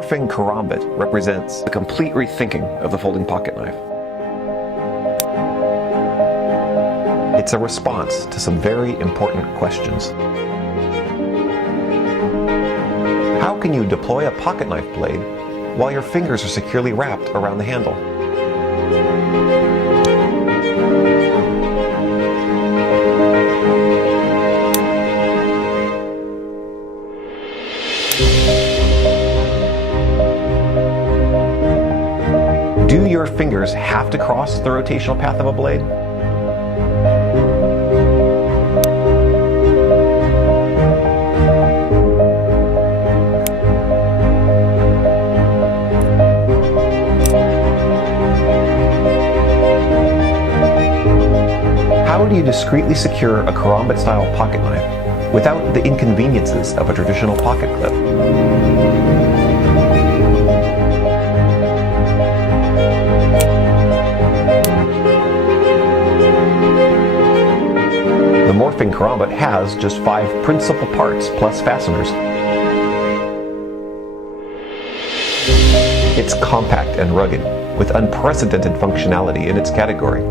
Morphing Karambit represents a complete rethinking of the folding pocket knife. It's a response to some very important questions. How can you deploy a pocket knife blade while your fingers are securely wrapped around the handle? Do your fingers have to cross the rotational path of a blade? How do you discreetly secure a Karambit-style pocket knife without the inconveniences of a traditional pocket clip? The Morphing Karambit has just 5 principal parts plus fasteners. It's compact and rugged, with unprecedented functionality in its category.